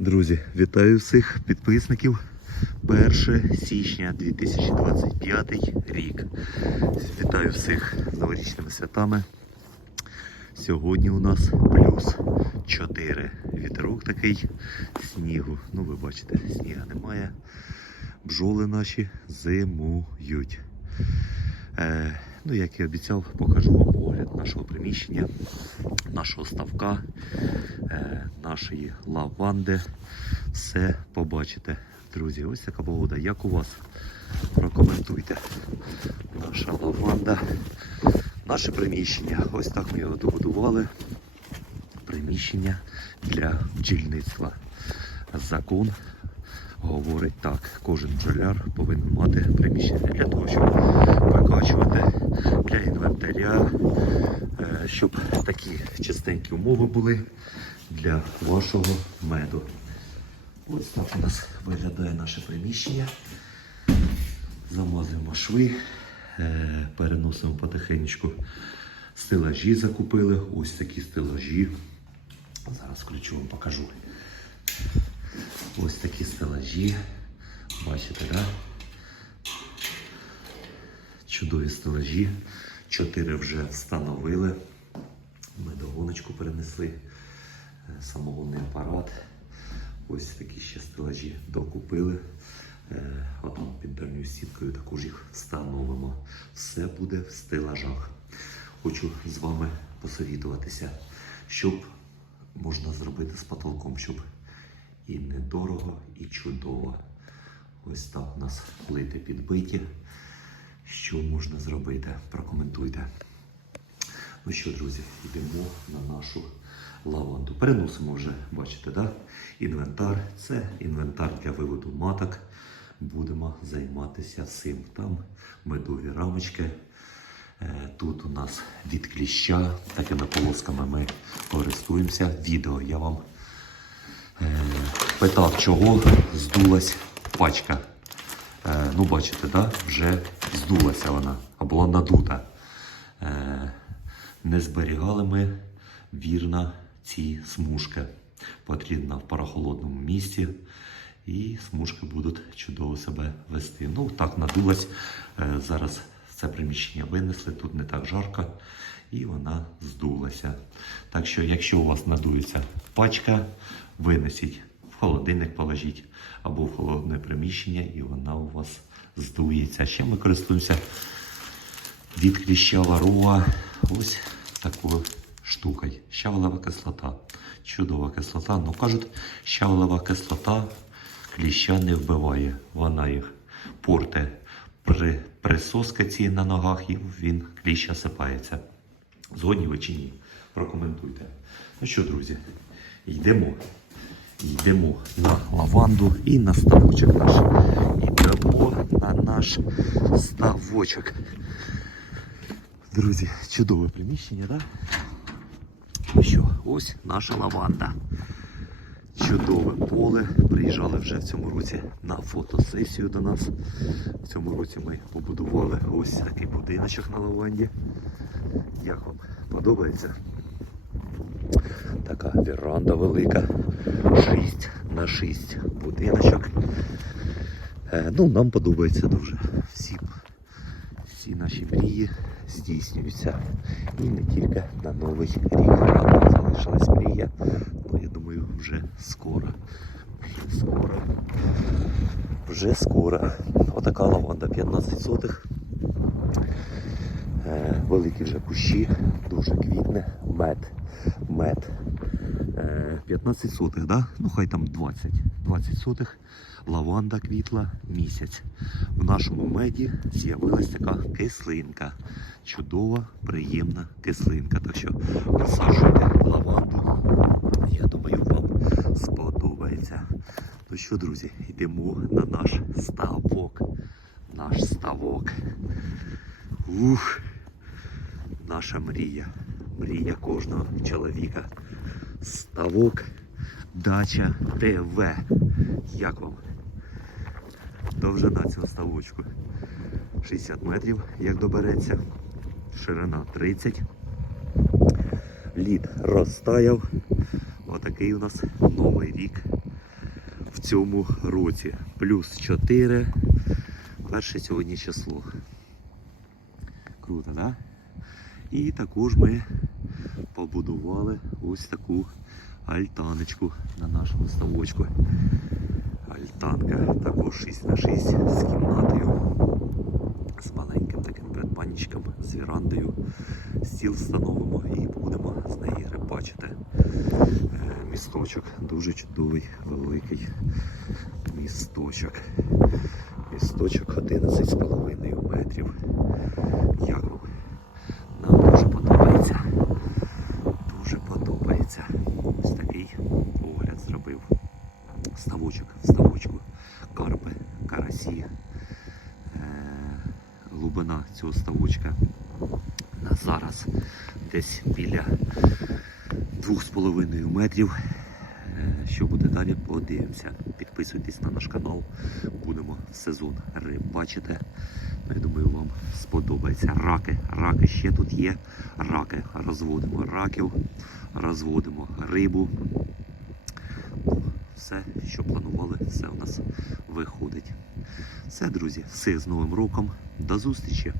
Друзі, вітаю всіх підписників. 1 січня 2025 рік. Вітаю всіх з новорічними святами. Сьогодні у нас плюс 4. Вітерок такий снігу. Ну, ви бачите, сніга немає. Бджоли наші зимують. Е, ну, як і обіцяв, покажу вам огляд нашого приміщення, нашого ставка, е, нашої лаванди. Все побачите. Друзі, ось така погода. Як у вас? Прокоментуйте. Наша лаванда, наше приміщення. Ось так ми його добудували. Приміщення для бджільництва. Закон говорить так: кожен бджоляр повинен мати приміщення для того, щоб викачувати для інвентаря, е, щоб такі чистенькі умови були для вашого меду. Ось так у нас виглядає наше приміщення. Замазуємо шви, е, переносимо потихеньку. Стелажі закупили. Ось такі стелажі. Зараз включу вам покажу. Ось такі стелажі. Бачите? Да? Чудові стелажі. Чотири вже встановили. Ми до гоночку перенесли е, самогонний апарат. Ось такі ще стелажі докупили. Е, під дальньою сіткою також їх встановимо. Все буде в стелажах. Хочу з вами посовітуватися, щоб можна зробити з потолком, щоб і недорого, і чудово. Ось так у нас плити підбиті. Що можна зробити? Прокоментуйте. Ну що, друзі, йдемо на нашу лаванду. Переносимо вже, бачите, да? інвентар. Це інвентар для виводу маток. Будемо займатися цим. Там медові рамочки. Е, Тут у нас від кліща, такими полосками ми користуємося. Відео я вам питав, чого здулась пачка. Е, ну, бачите, да? вже здулася вона, а була надута. Е, не зберігали ми вірно ці смужки. Потрібно в парохолодному місці. І смужки будуть чудово себе вести. Ну, так надулась. Е, зараз це приміщення винесли, тут не так жарко, і вона здулася. Так що, якщо у вас надується пачка, винесіть в холодильник положіть або в холодне приміщення, і вона у вас здується. Ще ми користуємося від кліща варова ось такою штукою. Щавлева кислота. Чудова кислота. Ну кажуть, щавлева кислота кліща не вбиває. Вона їх порте при присоскаці на ногах і він кліщ осипається. Згодні ви чи ні? Прокоментуйте. Ну що, друзі, йдемо. Йдемо на лаванду і на ставочок наш. Йдемо на наш ставочок. Друзі, чудове приміщення, так? Ну що, ось наша лаванда. Чудове поле. Приїжджали вже в цьому році на фотосесію до нас. В цьому році ми побудували ось такий будиночок на лаванді. Як вам подобається? Така веранда велика. 6 на 6 будиночок. Е, ну, нам подобається дуже. Всі, всі наші мрії здійснюються. І не тільки на новий рік. А залишилась мрія. Ну, я думаю, вже скоро. Вже скоро. Вже скоро. Отака лаванда 15 сотих. Е, великі вже кущі, дуже квітне, мед, мед. Е, 15 сотих, да? ну хай там 20. 20 сотих лаванда квітла місяць. В нашому меді з'явилась така кислинка. Чудова, приємна кислинка. Так що висаджуйте лаванду. Я думаю, вам сподобається. Ну що, друзі, йдемо на наш ставок. Наш ставок. Ух, наша мрія. Мрія кожного чоловіка. Ставок, дача ТВ. Як вам? Довжина цього ставочку 60 метрів, як добереться. Ширина 30. Лід розтаяв. Отакий у нас новий рік в цьому році. Плюс 4. Перше сьогодні число. Круто, так? Да? І також ми побудували ось таку альтаночку на нашому ставочку. Альтанка також 6 на 6 з кімнатою, з маленьким таким придбанничком, з вірандою. Стіл встановимо і будемо з неї рибачити. Е, Місточок дуже чудовий, великий місточок. Місточок 11,5 метрів. Як вам? Нам дуже подобається. Дуже подобається. Ось такий огляд зробив. Ставочок, ставочку, карпи, карасі. Е, глибина цього ставочка на зараз десь біля 2,5 метрів. Е, Що буде далі, подивимося. Підписуйтесь на наш канал. Будемо сезон риб бачити. Ну, я думаю, вам сподобається. Раки. Раки ще тут є. Раки. Розводимо раків, розводимо рибу. Все, що планували, все у нас виходить. Все, друзі, все з Новим роком. До зустрічі!